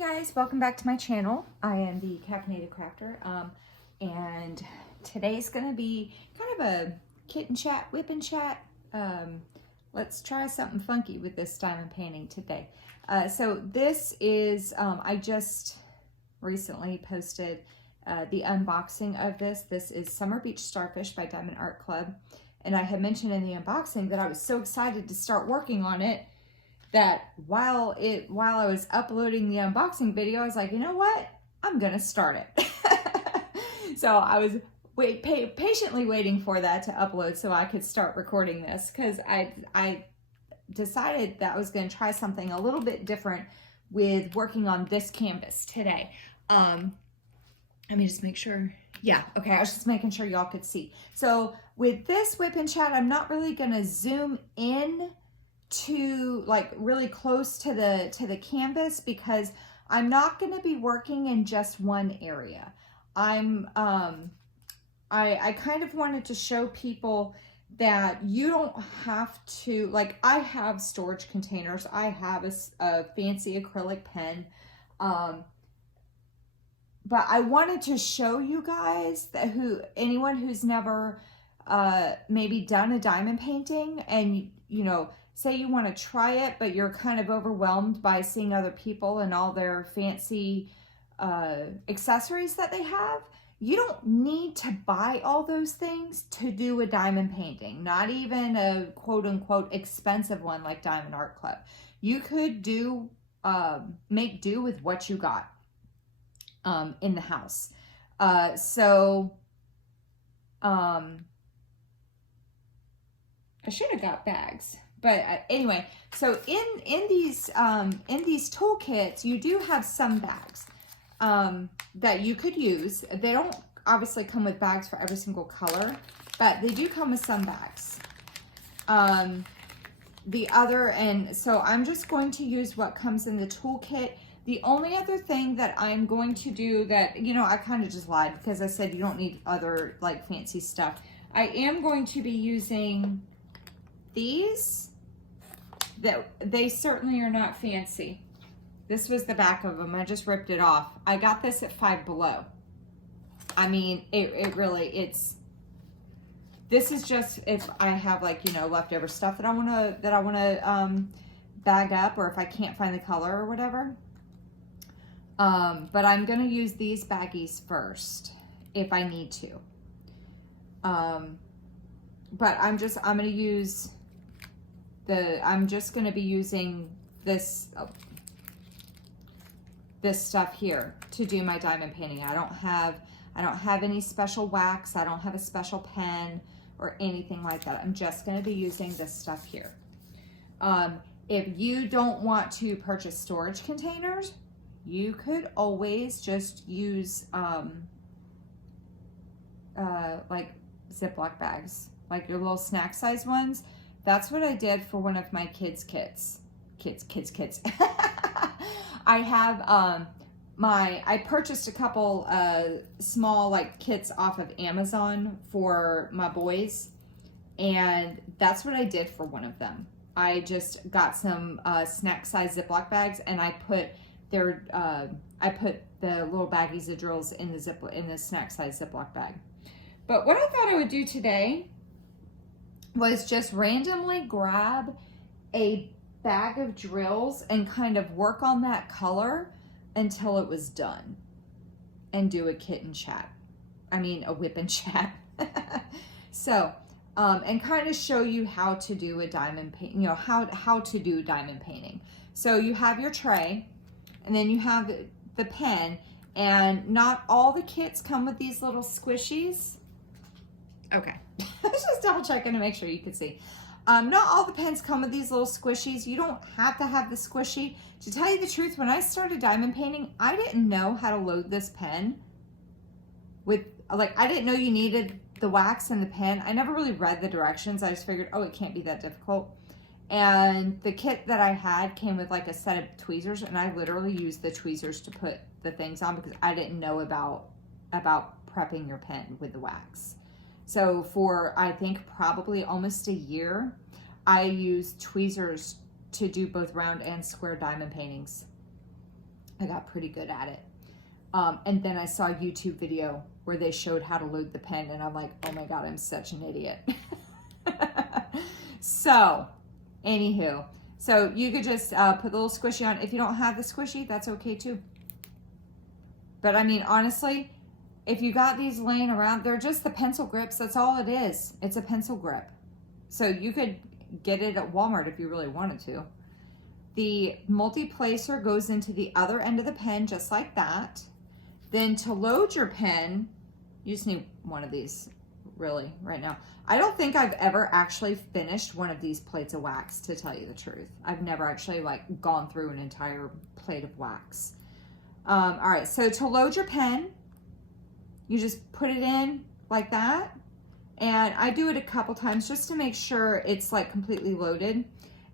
Guys, welcome back to my channel. I am the Caffeinated Crafter, and today's gonna be kind of a kit and chat, whip and chat. Let's try something funky with this diamond painting today. So this is, I just recently posted the unboxing of this. This is Summer Beach Starfish by Diamond Art Club, and I had mentioned in the unboxing that I was so excited to start working on it that while I was uploading the unboxing video, I was like, you know what? I'm gonna start it. So I was patiently waiting for that to upload so I could start recording this, because I decided that I was gonna try something a little bit different with working on this canvas today. Let me just make sure. Yeah, okay, I was just making sure y'all could see. So with this whip and chat, I'm not really gonna zoom in to like really close to the canvas, because I'm not going to be working in just one area. I kind of wanted to show people that you don't have to, like, I have storage containers, I have a fancy acrylic pen, but I wanted to show you guys that anyone who's never maybe done a diamond painting, and you know, say you want to try it, but you're kind of overwhelmed by seeing other people and all their fancy accessories that they have. You don't need to buy all those things to do a diamond painting, not even a quote-unquote expensive one like Diamond Art Club. You could do make do with what you got in the house. I should have got bags. But anyway, so in these toolkits, you do have some bags that you could use. They don't obviously come with bags for every single color, but they do come with some bags. And so I'm just going to use what comes in the toolkit. The only other thing that I'm going to do that, you know, I kind of just lied because I said you don't need other like fancy stuff. I am going to be using these. That they certainly are not fancy. This was the back of them. I just ripped it off. I got this at Five Below. I mean, this is just if I have, like, you know, leftover stuff that I want to bag up, or if I can't find the color or whatever. But I'm gonna use these baggies first if I need to. But I'm gonna use I'm just going to be using this stuff here to do my diamond painting. I don't have any special wax. I don't have a special pen or anything like that. I'm just going to be using this stuff here. If you don't want to purchase storage containers, you could always just use like Ziploc bags, like your little snack size ones. That's what I did for one of my kids' kits. I have I purchased a couple small like kits off of Amazon for my boys, and that's what I did for one of them. I just got some snack size Ziploc bags, and I put the little baggies of drills in the snack size Ziploc bag. But what I thought I would do today was just randomly grab a bag of drills and kind of work on that color until it was done, and do a kit and chat. I mean, a whip and chat. So, and kind of show you how to do a diamond paint, you know, how to do diamond painting. So you have your tray, and then you have the pen, and not all the kits come with these little squishies. Okay. I was just double checking to make sure you could see. Not all the pens come with these little squishies. You don't have to have the squishy. To tell you the truth, when I started diamond painting, I didn't know how to load this pen with, like, I didn't know you needed the wax and the pen. I never really read the directions. I just figured, oh, it can't be that difficult. And the kit that I had came with like a set of tweezers, and I literally used the tweezers to put the things on because I didn't know about prepping your pen with the wax. So for, I think, probably almost a year, I used tweezers to do both round and square diamond paintings. I got pretty good at it. And then I saw a YouTube video where they showed how to load the pen, and I'm like, oh my God, I'm such an idiot. So, anywho, so you could just put the little squishy on. If you don't have the squishy, that's okay too. But I mean, honestly, if you got these laying around, they're just the pencil grips. That's all it is. It's a pencil grip. So you could get it at Walmart if you really wanted to. The multi-placer goes into the other end of the pen just like that. Then to load your pen, you just need one of these really right now. I don't think I've ever actually finished one of these plates of wax, to tell you the truth. I've never actually like gone through an entire plate of wax. All right, so to load your pen, you just put it in like that. And I do it a couple times just to make sure it's like completely loaded.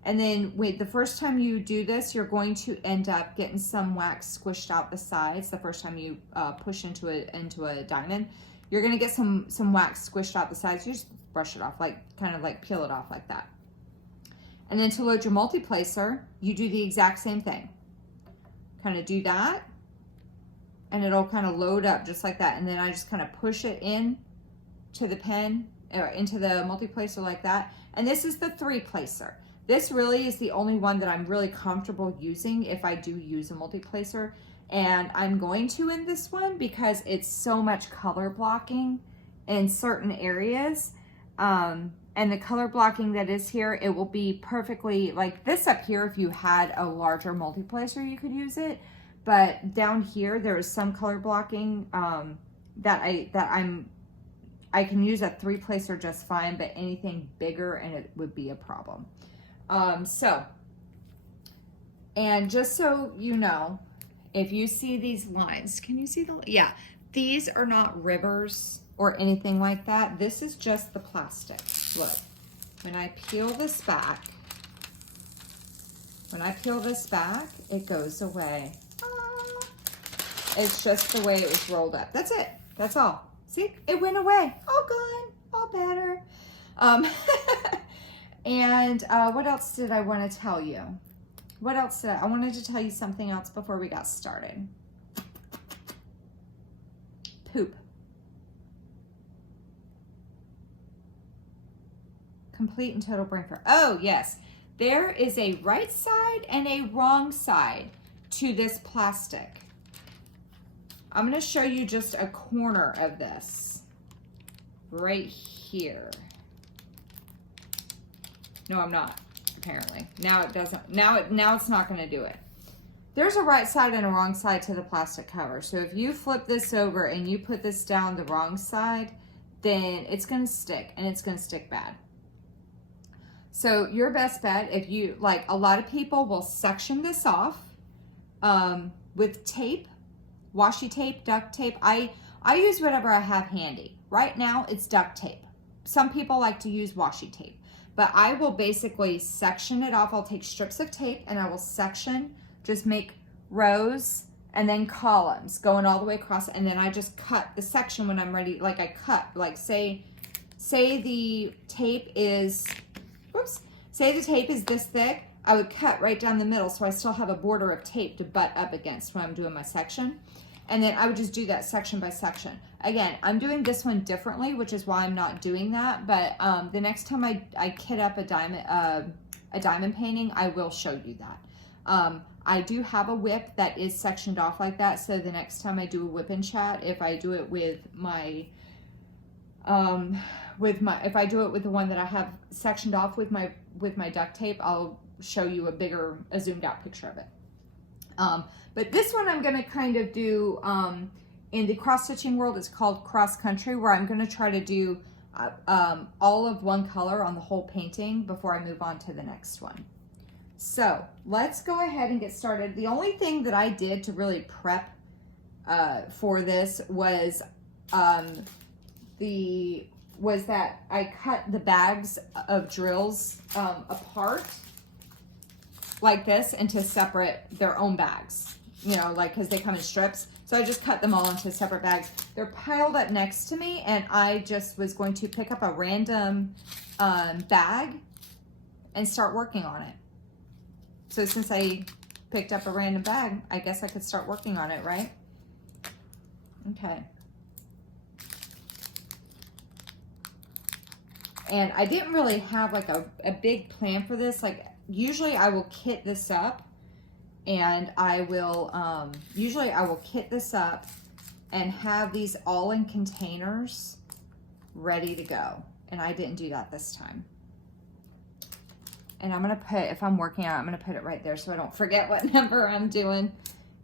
And then the first time you do this, you're going to end up getting some wax squished out the sides. The first time you push into a diamond, you're gonna get some wax squished out the sides. You just brush it off, like kind of like peel it off like that. And then to load your multi-placer, you do the exact same thing. Kind of do that, and it'll kind of load up just like that. And then I just kind of push it in to the pen, or into the multi-placer like that. And this is the 3-placer. This really is the only one that I'm really comfortable using if I do use a multi-placer. And I'm going to in this one because it's so much color blocking in certain areas. And the color blocking that is here, it will be perfectly like this up here. If you had a larger multi-placer, you could use it. But down here, there is some color blocking that I can use a 3-placer just fine, but anything bigger and it would be a problem. And just so you know, if you see these lines, can you see the, yeah, these are not ribbers or anything like that. This is just the plastic. Look, when I peel this back, it goes away. It's just the way it was rolled up. That's it. That's all. See, it went away. All gone, all better. And what else did I want to tell you? What else did I wanted to tell you something else before we got started. Poop. Complete and total brain fart. Oh, yes. There is a right side and a wrong side to this plastic. I'm going to show you just a corner of this right here. No, I'm not, apparently. Now it doesn't, now it's not going to do it. There's a right side and a wrong side to the plastic cover. So if you flip this over and you put this down the wrong side, then it's going to stick, and it's going to stick bad. So your best bet, if you, like a lot of people will section this off with tape, washi tape, duct tape. I use whatever I have handy. Right now it's duct tape. Some people like to use washi tape. But I will basically section it off. I'll take strips of tape and I will section, just make rows and then columns going all the way across. And then I just cut the section when I'm ready. Like I cut, like say the tape is, say the tape is this thick. I would cut right down the middle so I still have a border of tape to butt up against when I'm doing my section. And then I would just do that section by section. Again, I'm doing this one differently, which is why I'm not doing that. But the next time I kit up a diamond painting, I will show you that. I do have a WIP that is sectioned off like that. So the next time I do a WIP and chat, if I do it with if I do it with the one that I have sectioned off with my duct tape, I'll show you a zoomed out picture of it. But this one I'm going to kind of do, in the cross-stitching world, it's called cross-country, where I'm going to try to do all of one color on the whole painting before I move on to the next one. So let's go ahead and get started. The only thing that I did to really prep for this was that I cut the bags of drills apart like this into separate, their own bags, you know, like, because they come in strips. So I just cut them all into separate bags. They're piled up next to me, and I just was going to pick up a random bag and start working on it. So since I picked up a random bag. I guess I could start working on it, right? Okay. And I didn't really have like a big plan for this. Like usually I will kit this up and I will, usually I will kit this up and have these all in containers ready to go. And I didn't do that this time. And I'm going to put, if I'm working out, I'm going to put it right there so I don't forget what number I'm doing.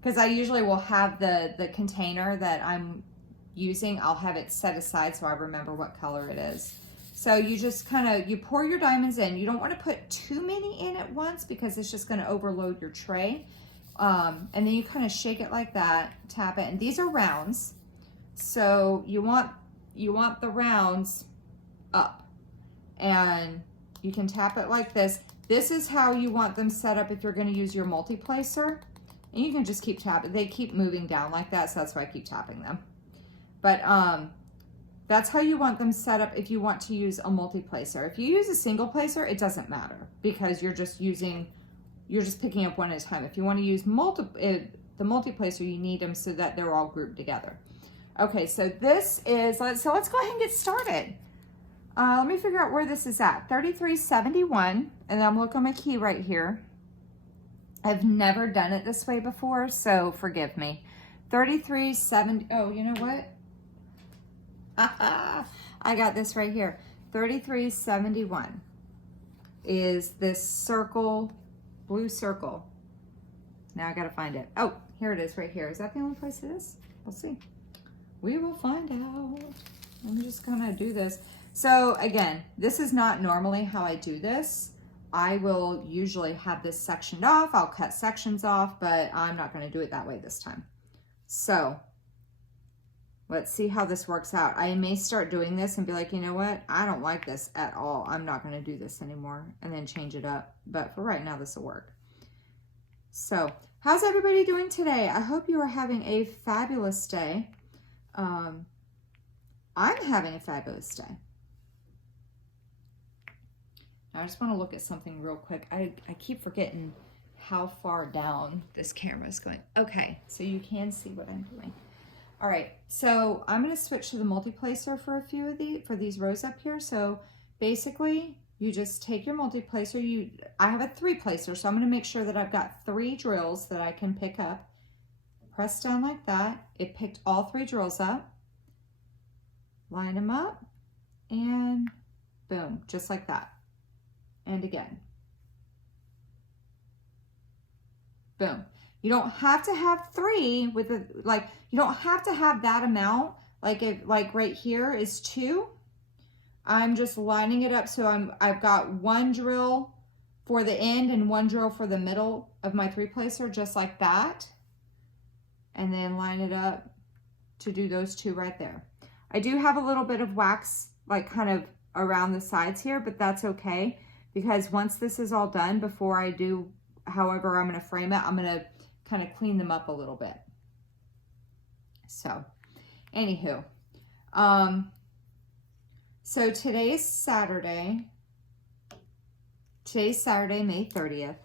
Because I usually will have the container that I'm using, I'll have it set aside so I remember what color it is. So you just kind of, you pour your diamonds in. You don't want to put too many in at once because it's just going to overload your tray. And then you kind of shake it like that, tap it. And these are rounds. So you want the rounds up. And you can tap it like this. This is how you want them set up if you're going to use your multi-placer. And you can just keep tapping. They keep moving down like that, so that's why I keep tapping them. But that's how you want them set up if you want to use a multi-placer. If you use a single placer, it doesn't matter because you're just picking up one at a time. If you want to use the multi-placer, you need them so that they're all grouped together. Okay, so this is, let's go ahead and get started. Let me figure out where this is at. 3371, and I'm looking at my key right here. I've never done it this way before, so forgive me. 3370, oh, you know what? I got this right here. 3371 is this circle, blue circle. Now I gotta find it. Oh, here it is right here. Is that the only place it is? We'll see. We will find out. I'm just gonna do this. So again, this is not normally how I do this. I will usually have this sectioned off. I'll cut sections off, but I'm not gonna do it that way this time. So let's see how this works out. I may start doing this and be like, you know what? I don't like this at all. I'm not going to do this anymore, and then change it up. But for right now, this will work. So how's everybody doing today? I hope you are having a fabulous day. I'm having a fabulous day. Now, I just want to look at something real quick. I keep forgetting how far down this camera is going. Okay, so you can see what I'm doing. All right, so I'm going to switch to the multi-placer for a few of these rows up here. So basically, you just take your multi-placer. I have a 3-placer, so I'm going to make sure that I've got 3 drills that I can pick up. Press down like that. It picked all 3 drills up. Line them up, and boom, just like that. And again. Boom. You don't have to have 3 with a, like, you don't have to have that amount. Like if, like right here is 2. I'm just lining it up so I've got 1 drill for the end and 1 drill for the middle of my 3-placer, just like that. And then line it up to do those 2 right there. I do have a little bit of wax like kind of around the sides here, but that's okay because once this is all done, before I do however I'm going to frame it, I'm going to kind of clean them up a little bit. So anywho, so today's Saturday, May 30th.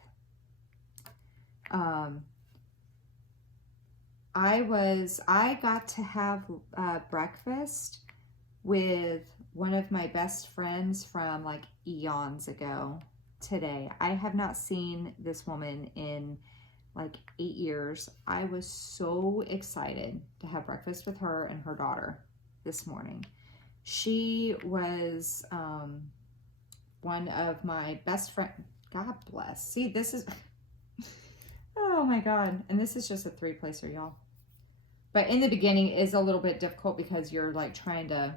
I got to have breakfast with one of my best friends from like eons ago today. I have not seen this woman in like 8 years. I was so excited to have breakfast with her and her daughter this morning. She was one of my best friends. God bless. See, this is, oh my God. And this is just a 3-placer, y'all. But in the beginning it is a little bit difficult because you're like trying to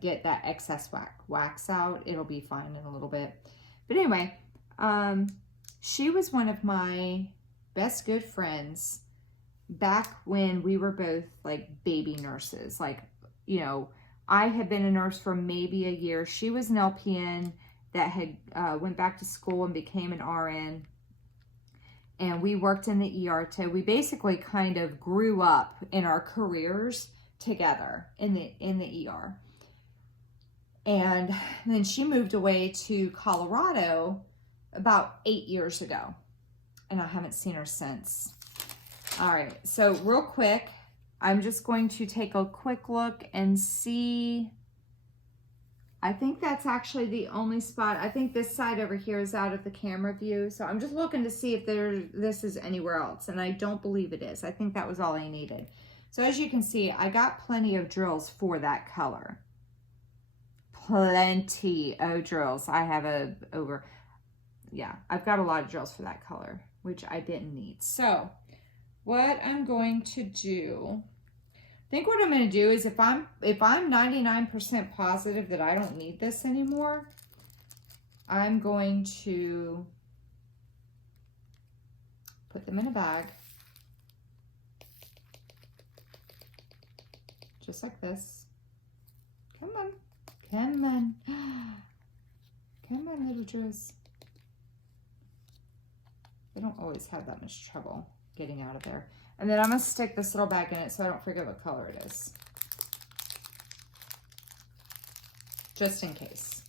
get that excess wax out. It'll be fine in a little bit. But anyway, she was one of my best good friends back when we were both like baby nurses. Like, you know, I had been a nurse for maybe a year. She was an LPN that had went back to school and became an RN. And we worked in the ER too. We basically kind of grew up in our careers together in the ER. And then she moved away to Colorado about 8 years ago. and I haven't seen her since. All right, so real quick, I'm just going to take a quick look and see. I think that's actually the only spot. I think this side over here is out of the camera view. So I'm just looking to see if this is anywhere else. And I don't believe it is. I think that was all I needed. So as you can see, I got plenty of drills for that color. Plenty of drills. I have I've got a lot of drills for that color, which I didn't need. So what I'm going to do, I think what I'm going to do is if I'm 99% positive that I don't need this anymore, I'm going to put them in a bag. Just like this. Come on. Come on. Come on, little Juice. They don't always have that much trouble getting out of there. And then I'm going to stick this little bag in it so I don't forget what color it is. Just in case.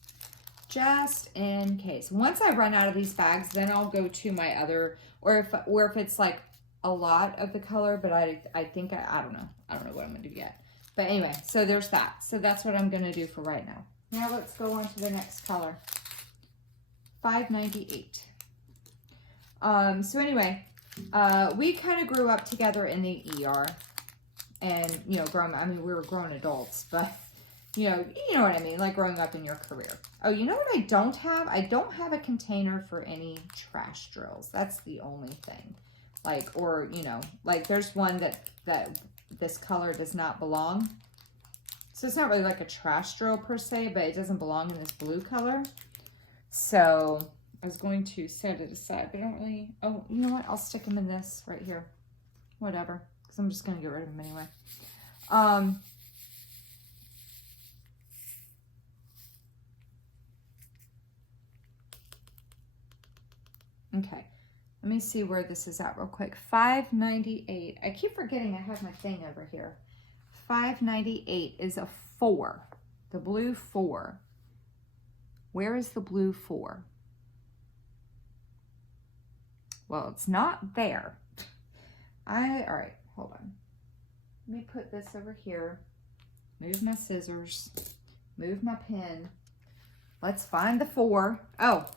Just in case. Once I run out of these bags, then I'll go to my other, or if it's like a lot of the color, but I think, I don't know. I don't know what I'm going to do yet. But anyway, so there's that. So that's what I'm going to do for right now. Now let's go on to the next color. $5.98. So anyway, we kind of grew up together in the ER, and we were grown adults, but you know what I mean, like growing up in your career. Oh, you know what I don't have? I don't have a container for any trash drills. That's the only thing. Like, or like there's one that this color does not belong. So it's not really like a trash drill per se, but it doesn't belong in this blue color. So I was going to set it aside, but I don't really, oh, you know what? I'll stick them in this right here. Whatever, because I'm just going to get rid of them anyway. Okay, let me see where this is at real quick. $5.98. I keep forgetting I have my thing over here. $5.98 is a 4, the blue 4. Where is the blue 4? Well, it's not there. All right, hold on. Let me put this over here. Move my scissors. Move my pen. Let's find the 4. Oh.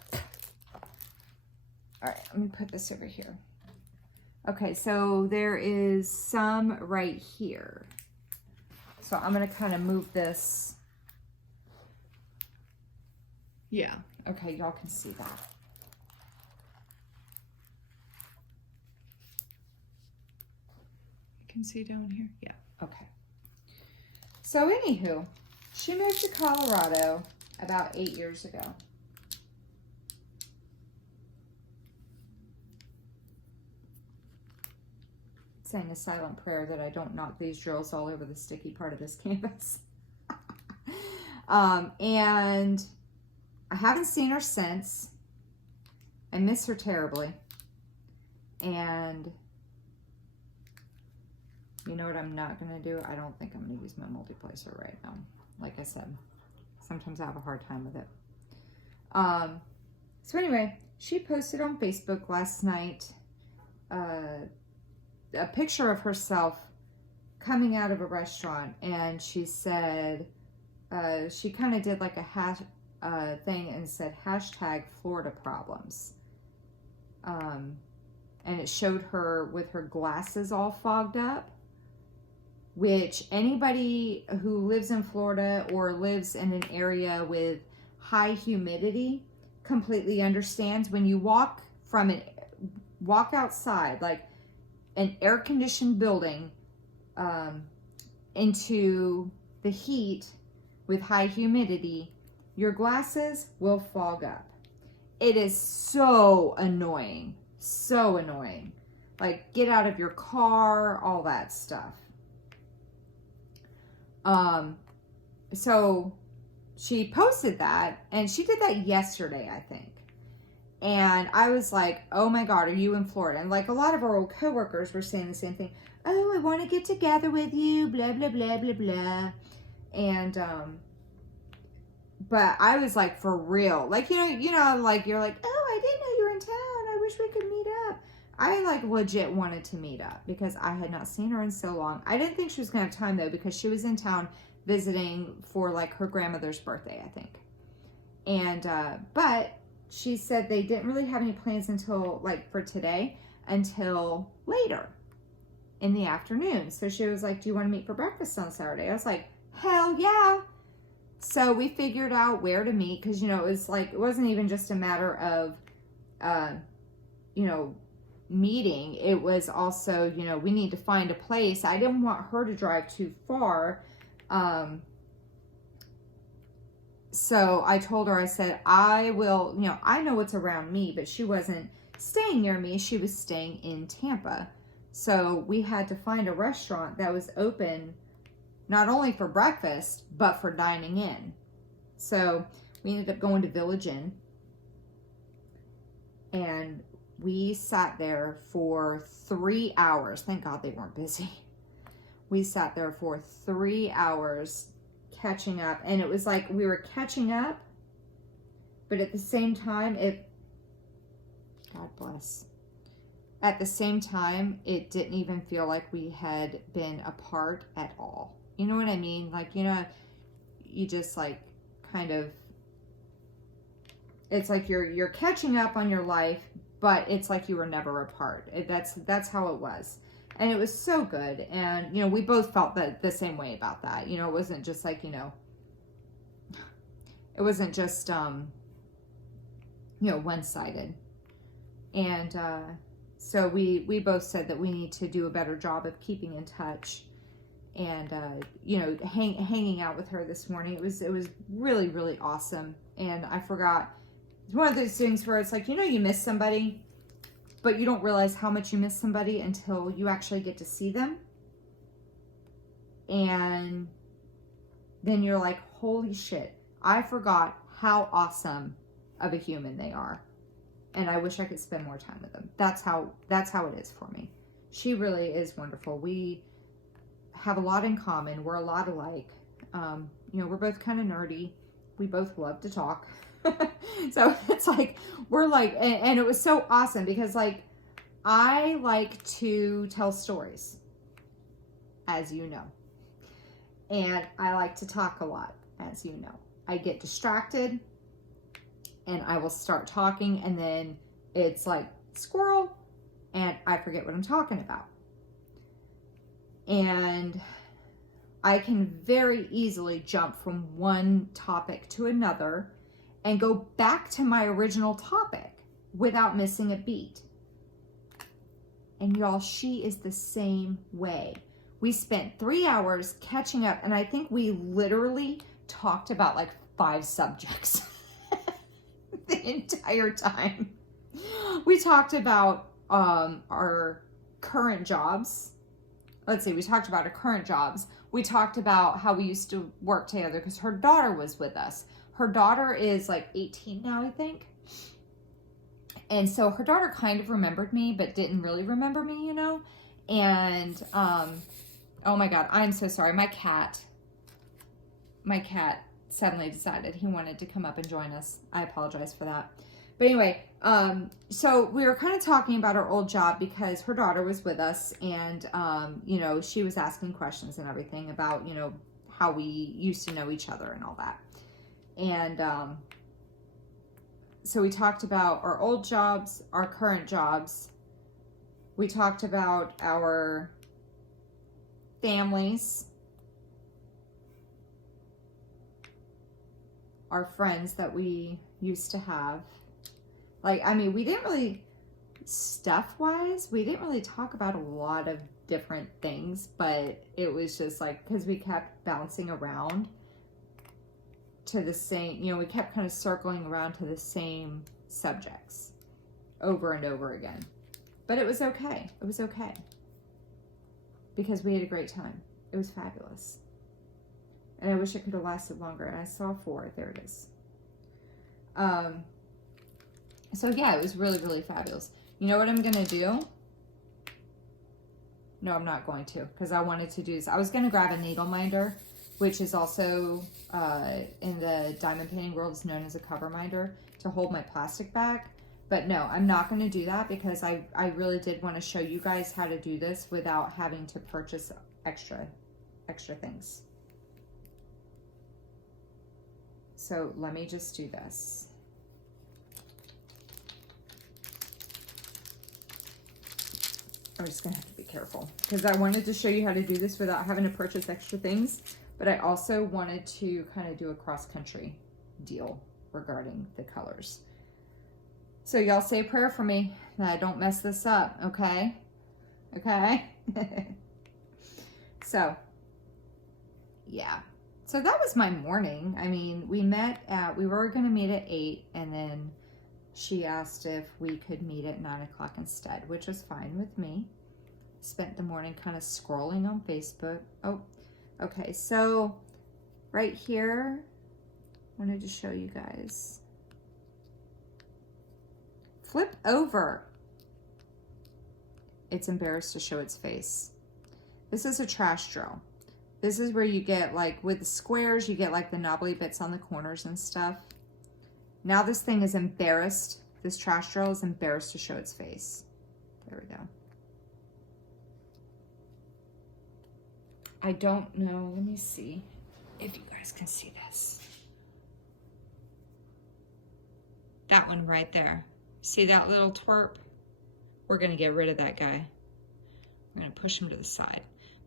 All right, let me put this over here. Okay, so there is some right here. So I'm going to kind of move this. Yeah, okay, y'all can see that. You can see down here? Yeah, okay. So anywho, she moved to Colorado about 8 years ago. Saying a silent prayer that I don't knock these drills all over the sticky part of this canvas. And I haven't seen her since. I miss her terribly. And you know what I'm not going to do? I don't think I'm going to use my multiplacer right now. Like I said, sometimes I have a hard time with it. So anyway, she posted on Facebook last night a picture of herself coming out of a restaurant, and she said, she kind of did like a hash thing and said hashtag Florida problems. And it showed her with her glasses all fogged up, which anybody who lives in Florida or lives in an area with high humidity completely understands. When you walk outside, like an air-conditioned building, into the heat with high humidity, your glasses will fog up. It is so annoying. So annoying. Like, get out of your car, all that stuff. So she posted that, and she did that yesterday, I think. And I was like, oh my God, are you in Florida? And like a lot of our old coworkers were saying the same thing. Oh, I want to get together with you, blah, blah, blah, blah, blah. And, but I was like, for real. Like, like, you're like, oh, I didn't know you were in town. I wish we could meet up. I like legit wanted to meet up because I had not seen her in so long. I didn't think she was going to have time though because she was in town visiting for like her grandmother's birthday, I think. And, but she said they didn't really have any plans until like for today until later in the afternoon. So she was like, do you want to meet for breakfast on Saturday? I was like, hell yeah. So we figured out where to meet because, you know, it was like, it wasn't even just a matter of, you know, meeting. It was also, you know, we need to find a place. I didn't want her to drive too far. So I told her, I said, I will, you know, I know what's around me, but she wasn't staying near me. She was staying in Tampa. So we had to find a restaurant that was open not only for breakfast, but for dining in. So we ended up going to Village Inn. And we sat there for 3 hours. Thank God they weren't busy. We sat there for 3 hours catching up. And it was like we were catching up, but at the same time, God bless. At the same time, it didn't even feel like we had been apart at all. You know what I mean? Like, you know, you just like kind of, it's like you're catching up on your life, but it's like you were never apart. That's how it was. And it was so good. And, you know, we both felt the same way about that. You know, it wasn't just like, you know, it wasn't just, you know, one-sided. And so we both said that we need to do a better job of keeping in touch. And, you know, hanging out with her this morning. It was really, really awesome. And I forgot, it's one of those things where it's like, you know, you miss somebody, but you don't realize how much you miss somebody until you actually get to see them. And then you're like, holy shit, I forgot how awesome of a human they are. And I wish I could spend more time with them. That's how it is for me. She really is wonderful. We have a lot in common. We're a lot alike. You know, we're both kind of nerdy. We both love to talk. So it's like, we're like, and it was so awesome because like, I like to tell stories, as you know, and I like to talk a lot, as you know. I get distracted and I will start talking and then it's like squirrel and I forget what I'm talking about. And I can very easily jump from one topic to another and go back to my original topic without missing a beat. And y'all, she is the same way. We spent 3 hours catching up, and I think we literally talked about like 5 subjects the entire time. We talked about our current jobs. Let's see, we talked about our current jobs. We talked about how we used to work together because her daughter was with us. Her daughter is like 18 now, I think. And so her daughter kind of remembered me, but didn't really remember me, you know? And, oh my God, I'm so sorry. My cat suddenly decided he wanted to come up and join us. I apologize for that. But anyway, so we were kind of talking about our old job because her daughter was with us and, you know, she was asking questions and everything about, you know, how we used to know each other and all that. And, so we talked about our old jobs, our current jobs. We talked about our families, our friends that we used to have. Like, I mean, we didn't really, stuff-wise, we didn't really talk about a lot of different things, but it was just like, because we kept bouncing around to the same, you know, we kept kind of circling around to the same subjects over and over again. But it was okay. It was okay. Because we had a great time. It was fabulous. And I wish it could have lasted longer. And I saw 4. There it is. So yeah, it was really, really fabulous. You know what I'm going to do? No, I'm not going to. Because I wanted to do this. I was going to grab a needle minder, which is also in the diamond painting world is known as a cover minder, to hold my plastic back. But no, I'm not going to do that because I really did want to show you guys how to do this without having to purchase extra things. So let me just do this. I'm just going to have to be careful because I wanted to show you how to do this without having to purchase extra things. But I also wanted to kind of do a cross-country deal regarding the colors. So y'all say a prayer for me that I don't mess this up, okay? Okay? So, yeah. So that was my morning. I mean, we were going to meet at 8, and then she asked if we could meet at 9 o'clock instead, which was fine with me. Spent the morning kind of scrolling on Facebook. Oh, okay. So right here, I wanted to show you guys. Flip over. It's embarrassed to show its face. This is a trash drill. This is where you get, like, with the squares, you get like the knobbly bits on the corners and stuff. Now this thing is embarrassed. This trash drill is embarrassed to show its face. There we go. I don't know. Let me see if you guys can see this. That one right there. See that little twerp? We're going to get rid of that guy. I'm going to push him to the side.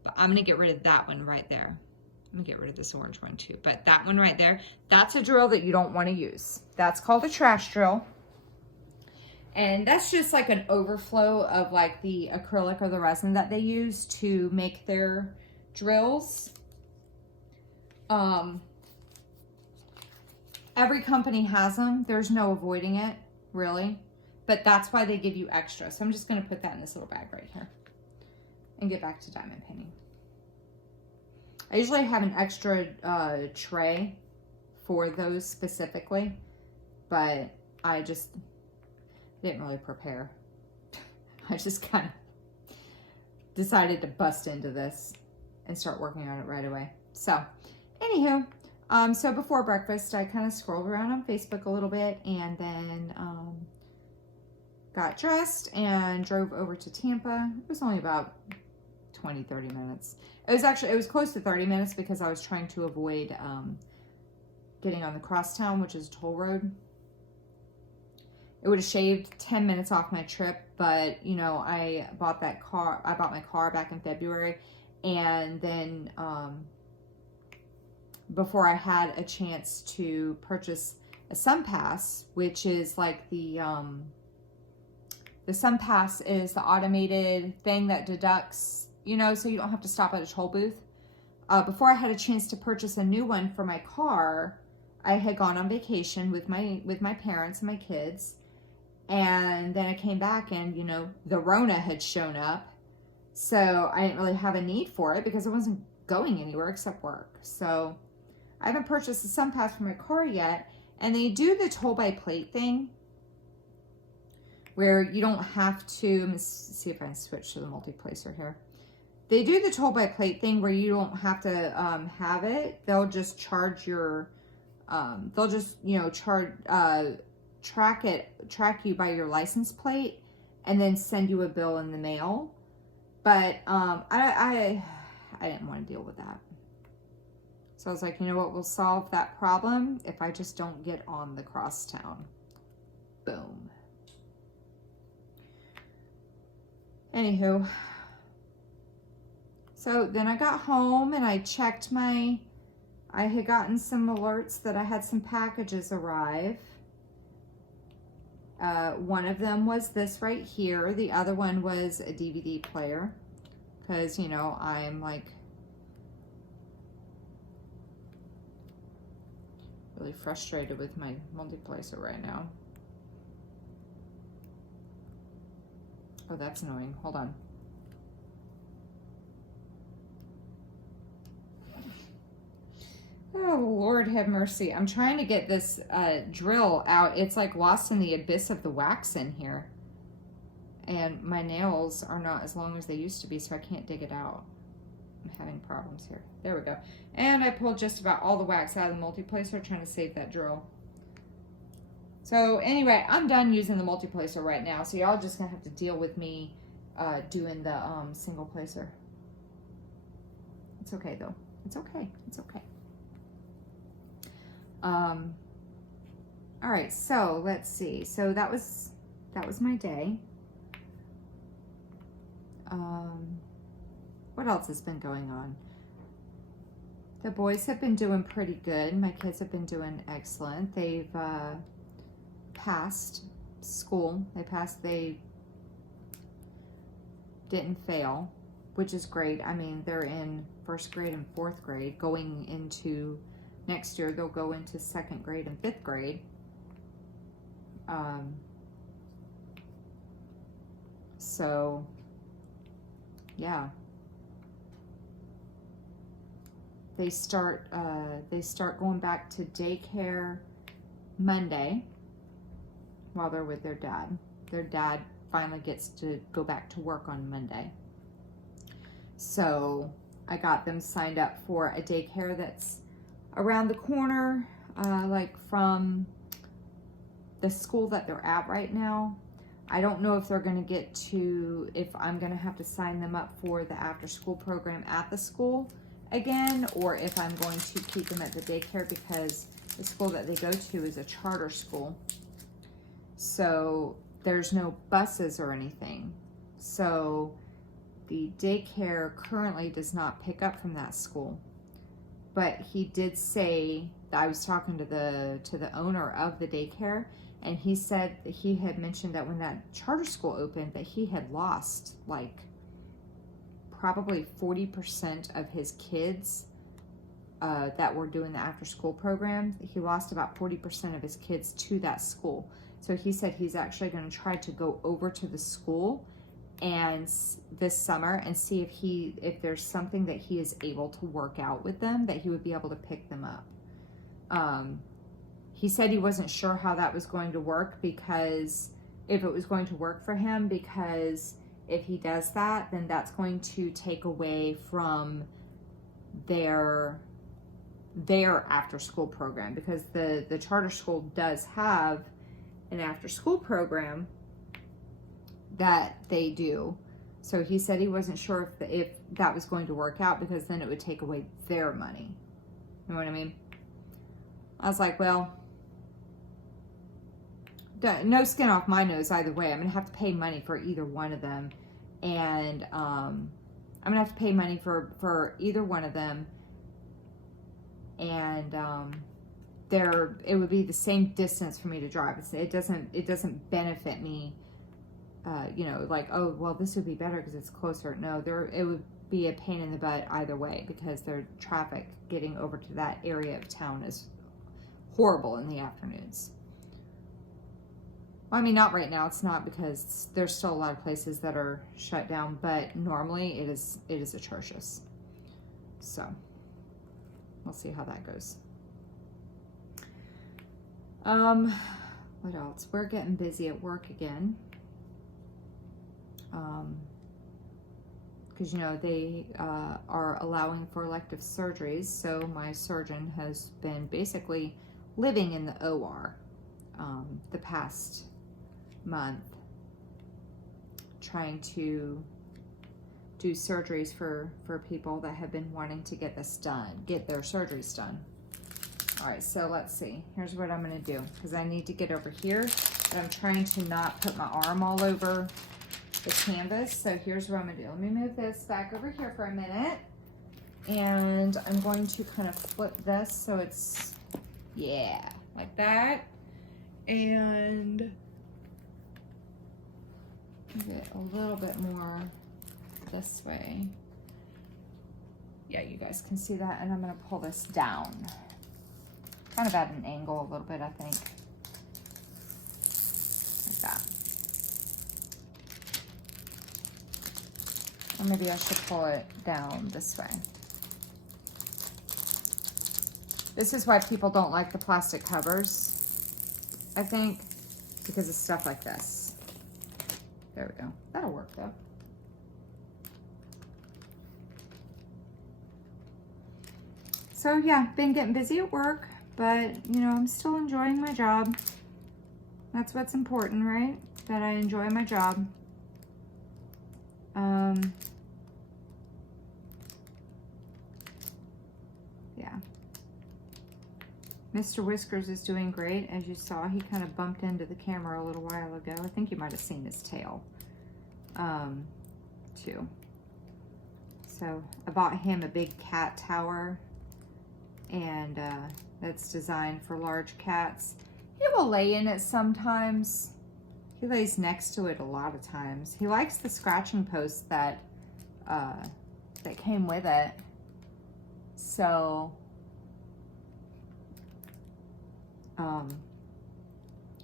But I'm going to get rid of that one right there. I'm going to get rid of this orange one too. But that one right there, that's a drill that you don't want to use. That's called a trash drill. And that's just like an overflow of like the acrylic or the resin that they use to make their drills. Every company has them. There's no avoiding it, really. But that's why they give you extra. So I'm just going to put that in this little bag right here and get back to diamond painting. I usually have an extra tray for those specifically, but I just didn't really prepare. I just kind of decided to bust into this and start working on it right away. So, anywho, so before breakfast, I kind of scrolled around on Facebook a little bit and then got dressed and drove over to Tampa. It was only about 20-30 minutes. It was close to 30 minutes because I was trying to avoid getting on the crosstown, which is a toll road. It would have shaved 10 minutes off my trip, but you know, I bought my car back in February, and then before I had a chance to purchase a SunPass, which is like the SunPass is the automated thing that deducts, you know, so you don't have to stop at a toll booth. Before I had a chance to purchase a new one for my car, I had gone on vacation with my parents and my kids. And then I came back and, you know, the Rona had shown up. So I didn't really have a need for it because I wasn't going anywhere except work. So I haven't purchased a SunPass for my car yet. And they do the toll by plate thing where you don't have to, let me see if I can switch to the multi-placer here. They do the toll by plate thing where you don't have to have it. They'll just charge your, they'll just, you know, track you by your license plate and then send you a bill in the mail. But I didn't want to deal with that. So I was like, you know what, we'll solve that problem if I just don't get on the crosstown. Boom. Anywho, so then I got home and I checked I had gotten some alerts that I had some packages arrive. One of them was this right here. The other one was a DVD player because, you know, I'm like really frustrated with my multiplacer right now. Oh, that's annoying. Hold on. Oh, Lord have mercy. I'm trying to get this drill out. It's like lost in the abyss of the wax in here. And my nails are not as long as they used to be, so I can't dig it out. I'm having problems here. There we go. And I pulled just about all the wax out of the multiplacer trying to save that drill. So anyway, I'm done using the multi-placer right now. So y'all just gonna have to deal with me doing the single placer. It's okay though. It's okay. It's okay. All right, so let's see. So that was my day. What else has been going on? The boys have been doing pretty good. My kids have been doing excellent. They've passed school. They didn't fail, which is great. I mean, they're in 1st grade and 4th grade. Going into next year, they'll go into 2nd grade and 5th grade. So, yeah. They start going back to daycare Monday while they're with their dad. Their dad finally gets to go back to work on Monday. So I got them signed up for a daycare that's around the corner, like from the school that they're at right now. I don't know if they're going to get to, if I'm going to have to sign them up for the after school program at the school again, or if I'm going to keep them at the daycare, because the school that they go to is a charter school. So there's no buses or anything. So the daycare currently does not pick up from that school. But he did say, that I was talking to the owner of the daycare, and he said that he had mentioned that when that charter school opened, that he had lost like probably 40% of his kids that were doing the after school program. He lost about 40% of his kids to that school. So he said he's actually going to try to go over to the school and this summer and see if there's something that he is able to work out with them, that he would be able to pick them up. He said he wasn't sure how that was going to work, because if it was going to work for him, because if he does that, then that's going to take away from their after school program, because the charter school does have an after school program that they do. So he said he wasn't sure if that was going to work out, because then it would take away their money. You know what I mean? I was like, well, no skin off my nose either way. I'm going to have to pay money for either one of them. And I'm going to have to pay money for either one of them. And it would be the same distance for me to drive. It doesn't benefit me, like, oh, well, this would be better because it's closer. No, it would be a pain in the butt either way, because their traffic getting over to that area of town is horrible in the afternoons. Well, I mean, not right now. It's not, because there's still a lot of places that are shut down, but normally it is atrocious. So we'll see how that goes. What else? We're getting busy at work again. Because, they are allowing for elective surgeries. So my surgeon has been basically living in the OR the past month, trying to do surgeries for people that have been wanting to get their surgeries done. All right, so let's see. Here's what I'm going to do, because I need to get over here, but I'm trying to not put my arm all over the canvas. So here's what I'm going to do. Let me move this back over here for a minute, and I'm going to kind of flip this so it's, yeah, like that, and get a little bit more this way. Yeah, you guys can see that, and I'm going to pull this down. Kind of at an angle a little bit, I think. Like that. Or maybe I should pull it down this way. This is why people don't like the plastic covers, I think, because of stuff like this. There we go. That'll work though. So yeah, been getting busy at work, but I'm still enjoying my job. That's what's important, right? That I enjoy my job. Yeah. Mr. Whiskers is doing great. As you saw, he kind of bumped into the camera a little while ago. I think you might have seen his tail, too. So I bought him a big cat tower, and that's designed for large cats. He will lay in it sometimes. He lays next to it a lot of times. He likes the scratching post that that came with it. So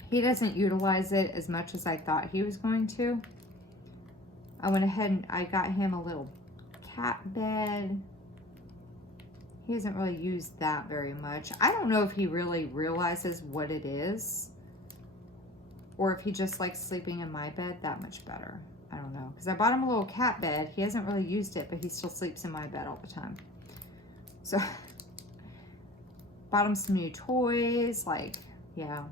he doesn't utilize it as much as I thought he was going to. I went ahead and I got him a little cat bed. He hasn't really used that very much. I don't know if he really realizes what it is, or if he just likes sleeping in my bed that much better. I don't know, because I bought him a little cat bed. He hasn't really used it, but he still sleeps in my bed all the time. So bought him some new toys, like, yeah. I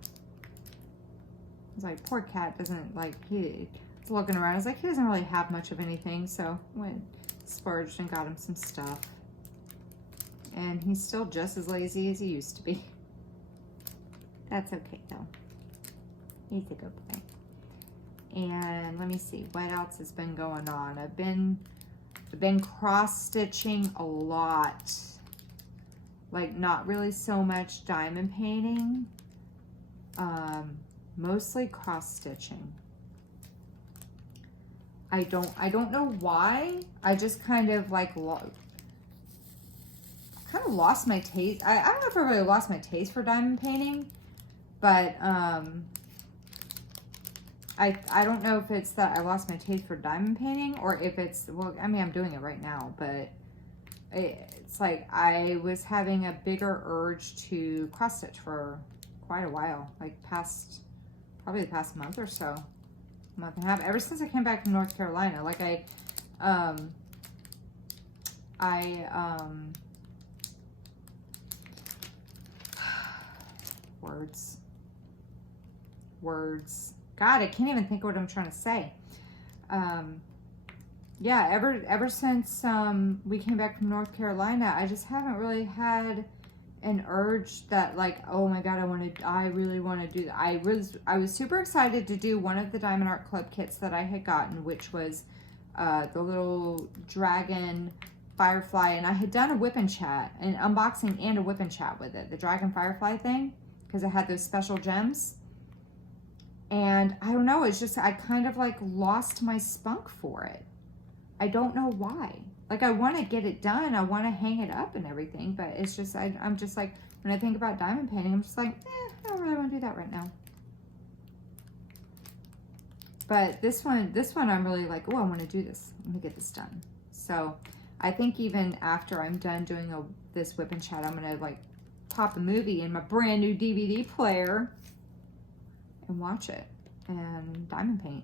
was like, poor cat doesn't, like, he's looking around. I was like, he doesn't really have much of anything, so went splurged and got him some stuff. And he's still just as lazy as he used to be. That's okay, though. He's a good boy. And let me see, what else has been going on? I've been cross-stitching a lot. Like, not really so much diamond painting. Mostly cross-stitching. I don't know why. I just kind of like lost my taste. I don't know if I really lost my taste for diamond painting, but I don't know if it's that I lost my taste for diamond painting, or if it's, well, I mean, I'm doing it right now, but it's like I was having a bigger urge to cross stitch for quite a while, like probably the past month or so, month and a half, ever since I came back from North Carolina. Like words. God, I can't even think of what I'm trying to say. Yeah, ever since we came back from North Carolina, I just haven't really had an urge that, like, oh my God, I really want to do that. I was super excited to do one of the Diamond Art Club kits that I had gotten, which was the little dragon firefly, and I had done a whip and chat, an unboxing and a whip and chat with it, the dragon firefly thing, because it had those special gems. And I don't know, it's just, I kind of like lost my spunk for it. I don't know why. Like, I want to get it done. I want to hang it up and everything, but it's just, I'm just like, when I think about diamond painting, I'm just like, I don't really want to do that right now. But this one I'm really like, oh, I want to do this. Let me get this done. So I think even after I'm done doing this whip and chat, I'm going to like pop a movie in my brand new DVD player and watch it and diamond paint.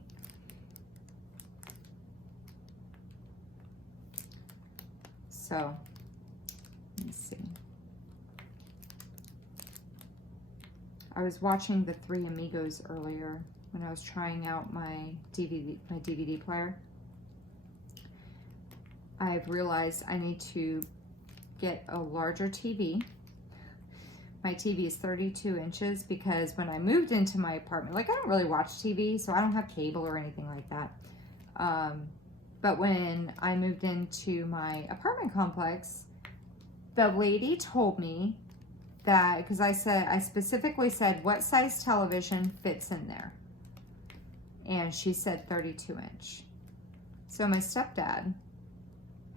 So, let me see. I was watching the Three Amigos earlier when I was trying out my DVD player. I've realized I need to get a larger TV. My TV is 32 inches because when I moved into my apartment, like, I don't really watch TV, so I don't have cable or anything like that. But when I moved into my apartment complex, the lady told me that, because I specifically said, what size television fits in there? And she said 32 inch. So my stepdad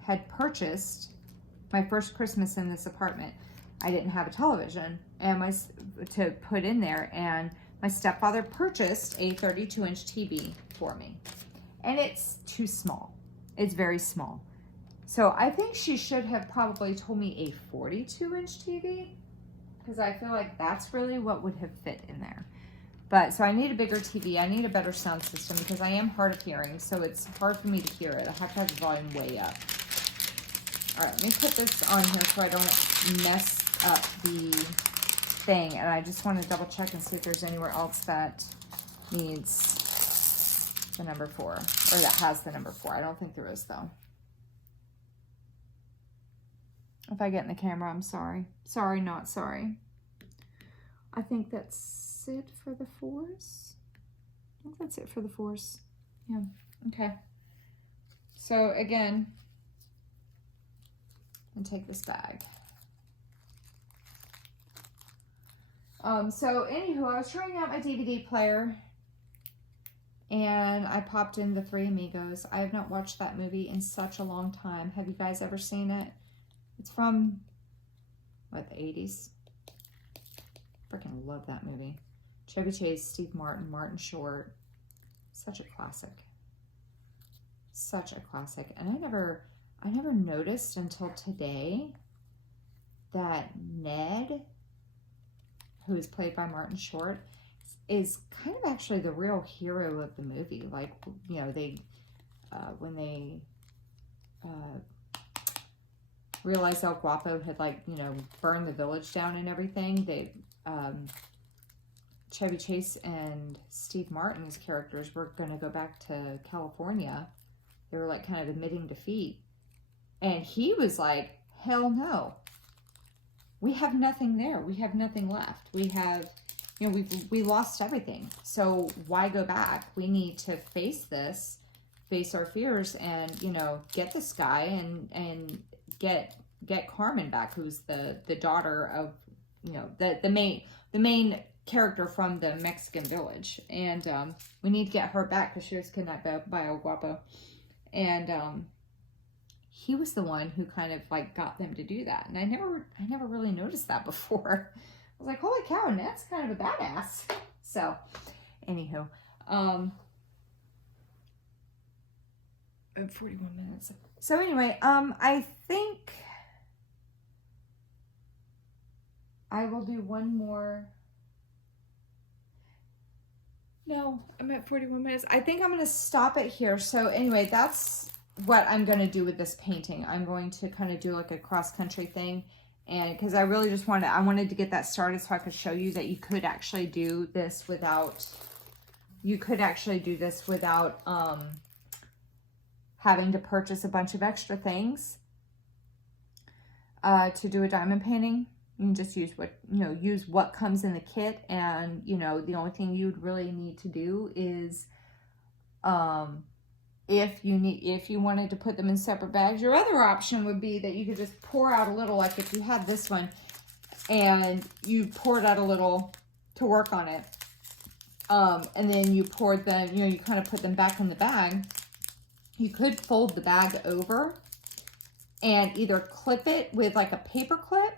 had purchased my first Christmas in this apartment. I didn't have a television to put in there, and my stepfather purchased a 32 inch TV for me. And it's too small. It's very small. So I think she should have probably told me a 42 inch TV, because I feel like that's really what would have fit in there. But so I need a bigger TV. I need a better sound system because I am hard of hearing, so it's hard for me to hear it. I have to have the volume way up. All right, let me put this on here so I don't mess up the thing. And I just want to double check and see if there's anywhere else that needs the number 4, or that has the number 4. I don't think there is though. If I get in the camera, I'm sorry. Sorry, not sorry. I think that's it for the 4s. I think that's it for the 4s. Yeah, okay. So again, and take this bag. So anywho, I was trying out my DVD player and I popped in the Three Amigos. I have not watched that movie in such a long time. Have you guys ever seen it? It's from, what, the 80s? Freaking love that movie. Chevy Chase, Steve Martin, Martin Short. Such a classic. Such a classic. And I never noticed until today that Ned, who is played by Martin Short, is kind of actually the real hero of the movie. Like, you know, they, when they realized El Guapo had, like, you know, burned the village down and everything, they, Chevy Chase and Steve Martin's characters were going to go back to California. They were, like, kind of admitting defeat. And he was like, hell no. We have nothing there. We have nothing left. We have, you know, we lost everything. So why go back? We need to face this, face our fears, and, you know, get this guy and get Carmen back, who's the daughter of, you know, the main character from the Mexican village. And we need to get her back because she was kidnapped by El Guapo. And he was the one who kind of like got them to do that. And I never really noticed that before. I was like, holy cow, Ned's kind of a badass. So, anywho, 41 minutes. So anyway, I think I will do one more. No, I'm at 41 minutes. I think I'm going to stop it here. So anyway, that's what I'm going to do with this painting. I'm going to kind of do like a cross-country thing. And because I really just wanted to get that started so I could show you that you could actually do this without, having to purchase a bunch of extra things to do a diamond painting. You can just use what comes in the kit, and, you know, the only thing you'd really need to do is, if you wanted to put them in separate bags, your other option would be that you could just pour out a little, like if you had this one, and you poured out a little to work on it, and then you poured them, you know, you kind of put them back in the bag. You could fold the bag over and either clip it with like a paper clip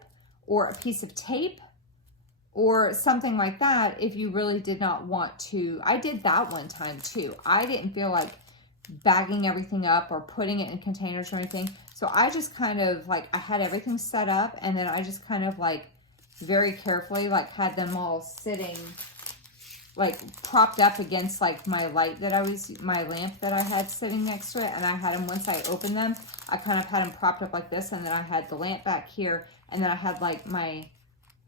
or a piece of tape or something like that if you really did not want to. I did that one time too. I didn't feel like bagging everything up or putting it in containers or anything. So I just kind of like, I had everything set up, and then I just kind of like very carefully like had them all sitting like propped up against like my lamp that I had sitting next to it. And I had them, once I opened them, I kind of had them propped up like this, and then I had the lamp back here, and then I had like my,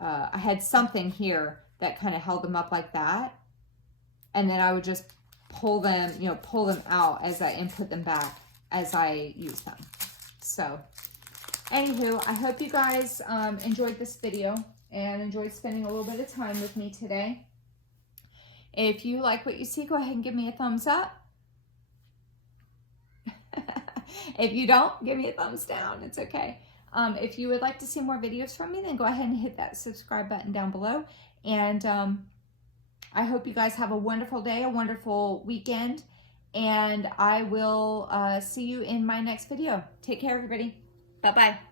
I had something here that kind of held them up like that. And then I would just pull them out as and put them back as I use them. So anywho, I hope you guys enjoyed this video and enjoyed spending a little bit of time with me today. If you like what you see, go ahead and give me a thumbs up. If you don't, give me a thumbs down. It's okay. If you would like to see more videos from me, then go ahead and hit that subscribe button down below. And I hope you guys have a wonderful day, a wonderful weekend, and I will see you in my next video. Take care, everybody. Bye-bye.